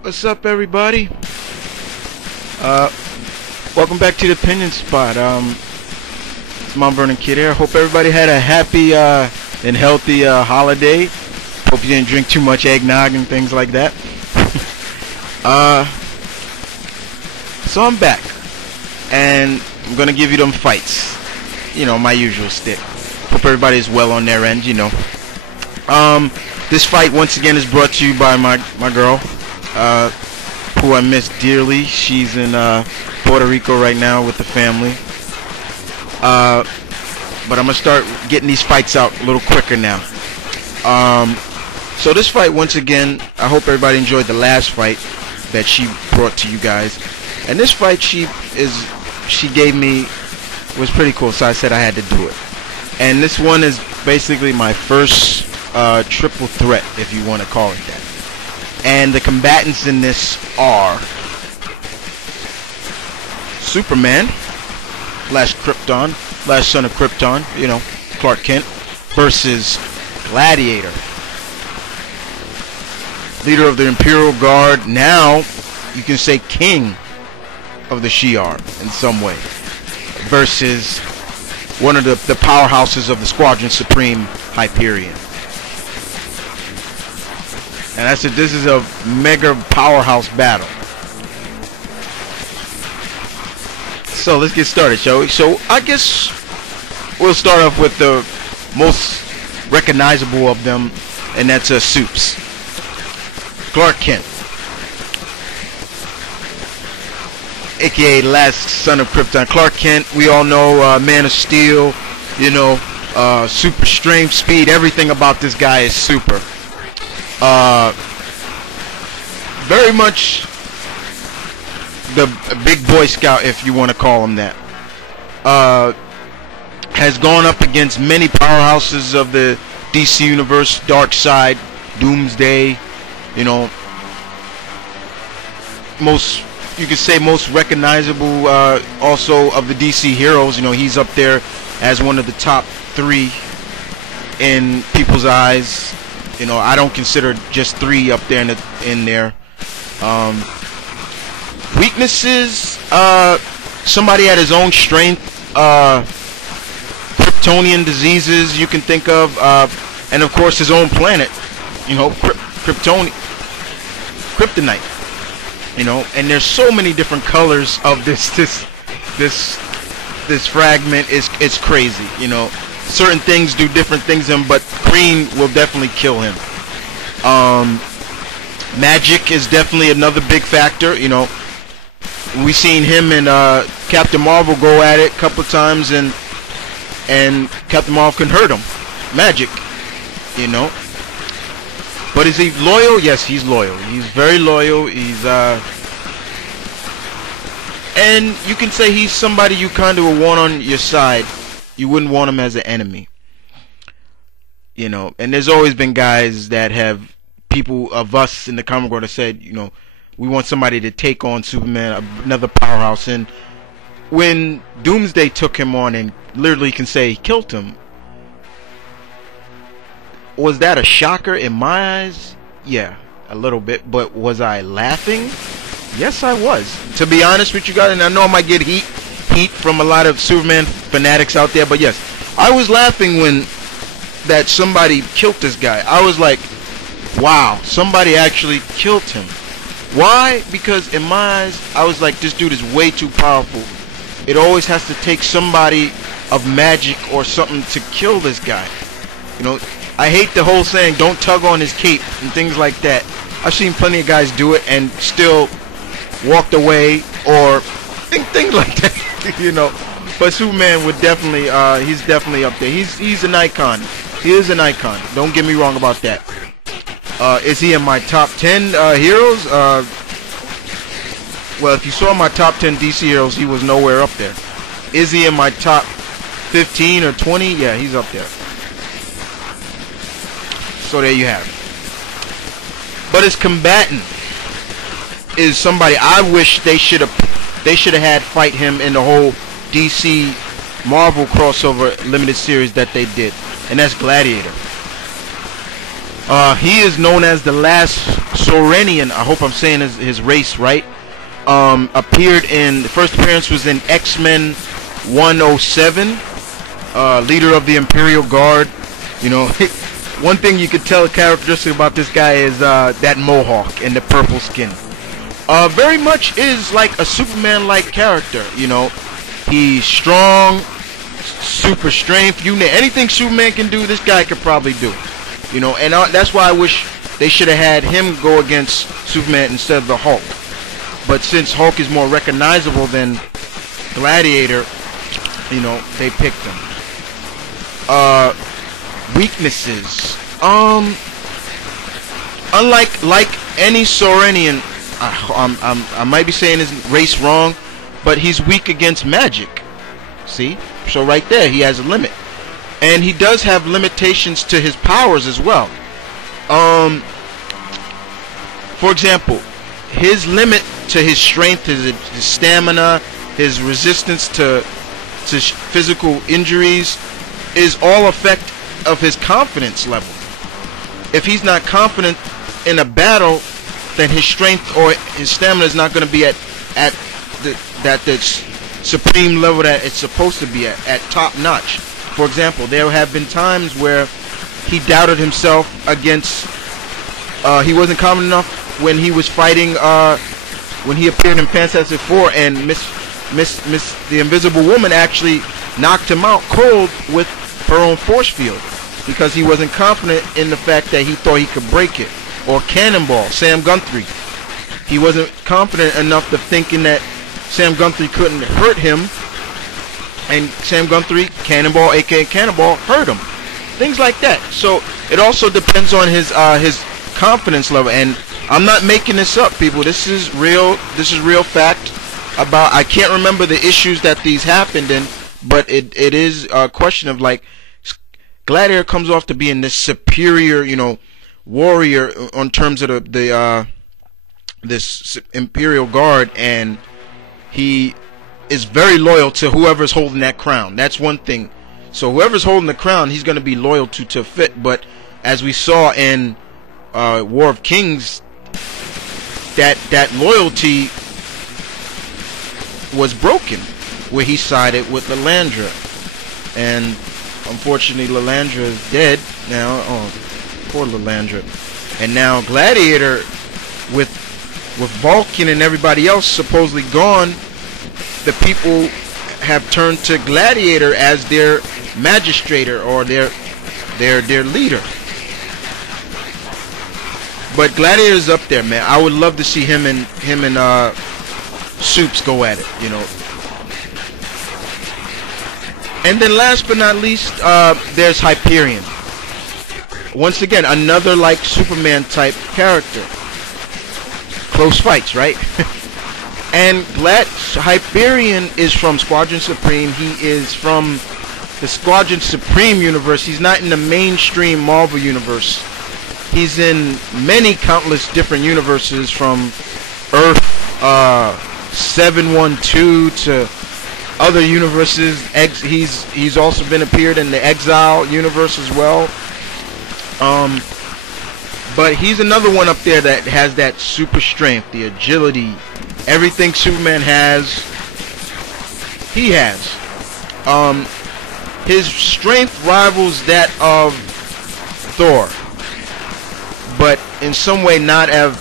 What's up, everybody? Welcome back to the Opinion Spot. It's Mount Vernon Kid here. Hope everybody had a happy and healthy holiday. Hope you didn't drink too much eggnog and things like that. So I'm back, and I'm gonna give you them fights. You know, my usual stick. Hope everybody is well on their end. You know. This fight once again is brought to you by my girl, who I miss dearly. She's in Puerto Rico right now with the family. But I'm gonna start getting these fights out a little quicker now. So this fight, once again, I hope everybody enjoyed the last fight that she brought to you guys. And this fight she gave me was pretty cool, so I said I had to do it. And this one is basically my first triple threat, if you want to call it that. And the combatants in this are Superman / Krypton / son of Krypton, you know, Clark Kent, versus Gladiator, leader of the Imperial Guard, now you can say king of the Shi'ar in some way, versus one of the powerhouses of the Squadron Supreme, Hyperion. And I said this is a mega powerhouse battle. So let's get started, shall we? So I guess we'll start off with the most recognizable of them, and that's Supes. Clark Kent, aka last son of Krypton. Clark Kent, we all know, Man of Steel, you know, super strength, speed, everything about this guy is super. Very much the big Boy Scout, if you want to call him that. Has gone up against many powerhouses of the DC universe: Darkseid, Doomsday, you know, you could say most recognizable also of the DC heroes. You know, he's up there as one of the top 3 in people's eyes. You know, I don't consider just 3 up there in there. Weaknesses, somebody at his own strength, Kryptonian diseases you can think of, and of course his own planet, you know, Kryptonite. You know, and there's so many different colors of this fragment. It's crazy. You know, certain things do different things to him, but green will definitely kill him. Magic is definitely another big factor. You know, we seen him and Captain Marvel go at it a couple times, and Captain Marvel can hurt him. Magic, you know. But is he loyal? Yes, he's loyal. He's very loyal. He's and you can say he's somebody you kind of would want on your side. You wouldn't want him as an enemy. You know, and there's always been guys that have, people of us in the comic world have said, you know, we want somebody to take on Superman, another powerhouse. And when Doomsday took him on and literally can say he killed him, was that a shocker in my eyes? Yeah, a little bit. But was I laughing? Yes, I was. To be honest with you guys, and I know I might get heat from a lot of Superman fanatics out there, but yes, I was laughing when that somebody killed this guy. I was like, wow, somebody actually killed him. Why? Because in my eyes, I was like, this dude is way too powerful. It always has to take somebody of magic or something to kill this guy. You know, I hate the whole saying, don't tug on his cape and things like that. I've seen plenty of guys do it and still walked away or things like that, you know. But Superman would definitely, he's definitely up there. He's an icon. He is an icon. Don't get me wrong about that. Is he in my top 10 heroes? Well, if you saw my top 10 DC heroes, he was nowhere up there. Is he in my top 15 or 20? Yeah, he's up there. So there you have it. But his combatant is somebody I wish they should have had fight him in the whole DC Marvel crossover limited series that they did, and that's Gladiator. He is known as the last Sauronian. I hope I'm saying his race right. Appeared in the first appearance was in X-Men 107. Leader of the Imperial Guard. You know, one thing you could tell a characteristic about this guy is that mohawk and the purple skin. Very much is like a Superman-like character. You know, he's strong, super strength. Anything Superman can do, this guy could probably do. You know, and that's why I wish they should have had him go against Superman instead of the Hulk. But since Hulk is more recognizable than Gladiator, you know, they picked him. Weaknesses. Unlike any Sauronian, I might be saying his race wrong, but he's weak against magic. See? So right there, he has a limit. And he does have limitations to his powers as well. For example, his limit to his strength, his stamina, his resistance to physical injuries is all effect of his confidence level. If he's not confident in a battle, then his strength or his stamina is not going to be at the supreme level that it's supposed to be at top notch. For example, there have been times where he doubted himself against. He wasn't confident enough when he was fighting. When he appeared in Fantastic Four, and Miss the Invisible Woman actually knocked him out cold with her own force field because he wasn't confident in the fact that he thought he could break it. Or Cannonball, Sam Guthrie. He wasn't confident enough to thinking that Sam Guthrie couldn't hurt him. And Sam Guthrie, Cannonball, aka Cannonball, hurt him. Things like that. So it also depends on his confidence level. And I'm not making this up, people. This is real. This is real fact. I can't remember the issues that these happened in, but it is a question of like Gladiator comes off to being this superior, you know, warrior on terms of this Imperial Guard, and he is very loyal to whoever's holding that crown. That's one thing. So whoever's holding the crown, he's going to be loyal to fit. But as we saw in War of Kings, that loyalty was broken, where he sided with Lilandra, and unfortunately Lilandra is dead now. Oh, poor Lilandra. And now Gladiator, with Vulcan and everybody else supposedly gone, the people have turned to Gladiator as their magistrator or their leader. But Gladiator's up there, man. I would love to see him and Supes go at it, you know. And then last but not least, there's Hyperion. Once again, another like Superman type character. Close fights, right? And Hyperion is from Squadron Supreme. He is from the Squadron Supreme universe. He's not in the mainstream Marvel universe. He's in many countless different universes, from Earth 712 to other universes. He's also been appeared in the Exile universe as well. But he's another one up there that has that super strength, the agility, everything Superman has, he has. His strength rivals that of Thor, but in some way not of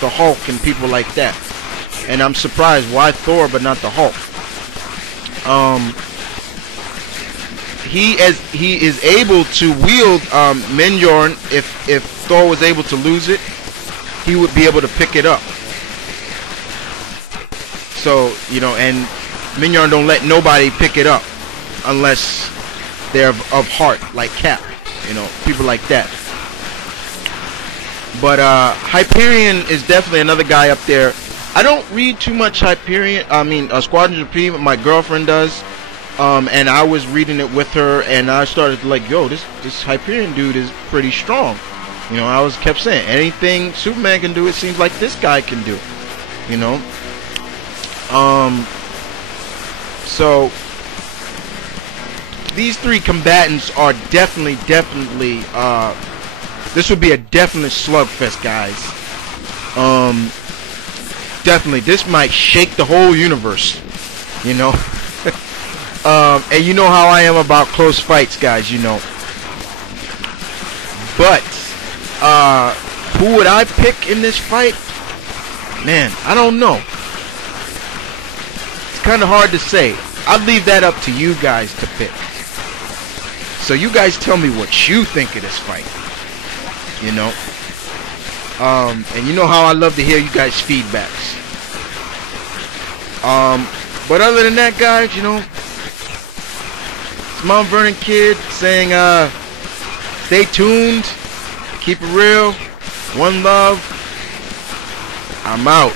the Hulk and people like that. And I'm surprised, why Thor but not the Hulk? He is able to wield Mjolnir. If Thor was able to lose it, he would be able to pick it up. So, you know, and Mjolnir don't let nobody pick it up unless they're of heart, like Cap, you know, people like that. But Hyperion is definitely another guy up there. I don't read too much Hyperion. I mean, Squadron Supreme. My girlfriend does, and I was reading it with her, and I started to like, yo, this Hyperion dude is pretty strong. You know, I kept saying anything Superman can do, it seems like this guy can do. You know, so these three combatants are definitely This would be a definite slugfest, guys. Definitely, this might shake the whole universe, you know. And you know how I am about close fights, guys, you know. But who would I pick in this fight? Man, I don't know. It's kind of hard to say. I'll leave that up to you guys to pick. So you guys tell me what you think of this fight, you know. And you know how I love to hear you guys' feedbacks. But other than that, guys, you know, it's Mount Vernon Kid saying, stay tuned, keep it real, one love, I'm out.